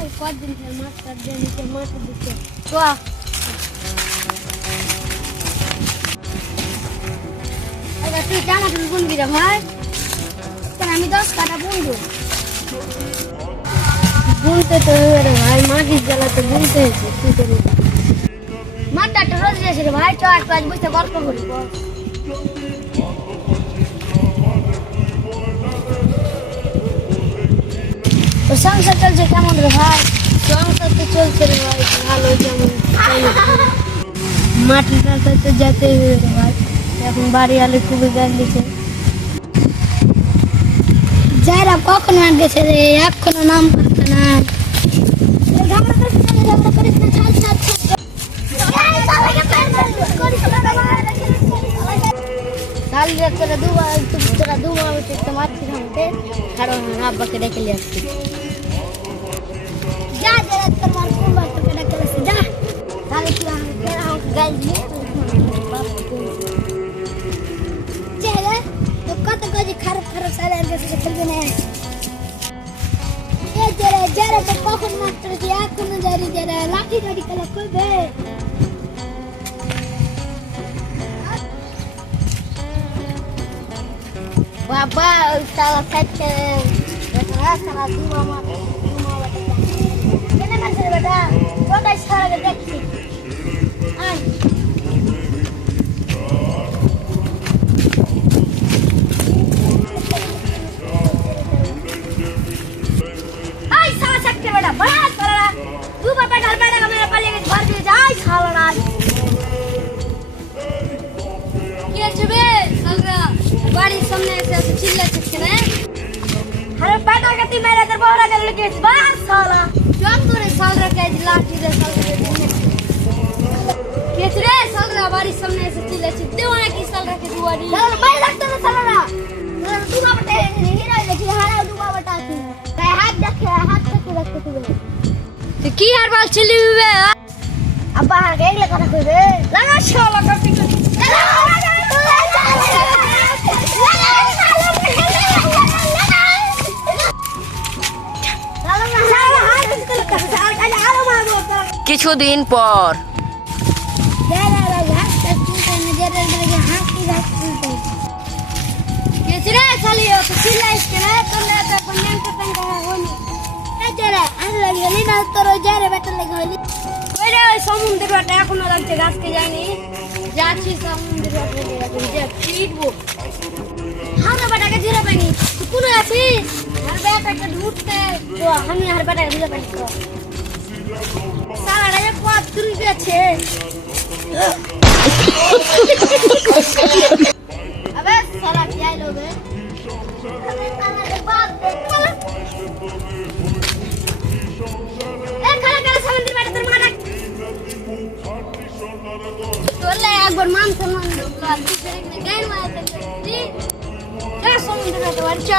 ভাই কদিন থেকে মাছটা দিয়ে নিচে মাছ দিচ্ছে তো এবার তুই জামা তুল বুনবি রে ভাই আমি দশ কাটা বুনবো বুনতে তো রে ভাই মাটির জ্বালাতে বুনতে হয়েছে কি করি মাঠটা রোজ গেছে রে ভাই চ আজ বসে গল্প করি তো সংসার চলছে কেমন রে ভাই? সংসার তো চলছে রে ভাই ভালো যেমন। মাটির রাস্তায় তো যেতেই হবে রে ভাই। এখন বাড়ি আলে খুবই গান দিছে যাইরা কখন মান গেছে রে, এখনও নাম পাচ্ছে না। তোরা দুবার তোরা দুবার উঠে মারছি খামতে কারণ আব্বাকে ডেকে নিয়ে আসছি। যা যারা তোর মার কোন বাচ্চাকে ডেকে আসছে যা তাহলে তুই আমাকে আমাকে গাইল দিয়ে চেহারা তো কত কাজে খারাপ খারাপ সালে আর কাছে খেলবে না এ যারা যারা তো কখন মাস্টার দিয়ে এখনও জারি যারা লাঠি গাড়ি খেলা করবে বাবা ওই খাচ্ছে বেটা সালা তুই আমার কেন বাবা ডাল বেটা মেরে যাই সালা না কি আছে। বে সালরা বাড়ির সামনে এসে এসে চিল্লাচ্ছিস কেন আরে বেটা কাটি মেরে তোর বড়া গেল গেছে বাস সালা চল তোরে সালরা কে লাঠি রে সালরা কি আছে রে সালরা বাড়ির সামনে এসে চিল্লাচ্ছিস দেও নাকি সালরা কে দুয়ারি সালরা বাইরে রাখতে না সালরা দু বাবাটা হিরো দেখি হারাও দু বাবাটা আছে গায়ে হাত দেখে হাত দেখে রাখতে তুই তুই কি আর বলছিলি বে আব্বা কিছুদিন পর সমুদ্রের বাটা এখনও লাগছে গাছকে যায়নি যাচ্ছি সমুদ্রের বাটা ফিরবো হাওড়া বাটাকে জিরে পাইনি কোন আছিস আর বেটাকে ঢুকতে আমি আর বেটাকে জিরে পাইনি তো সালাটা যে পথ দূর গেছে। আবে সালা কি আইলো বে? এ, খালা খালা সমুদ্রের বাটা তোর মারা। তোলে একবার মান সম্মান গান মারতে যা সমুদ্রে বাটা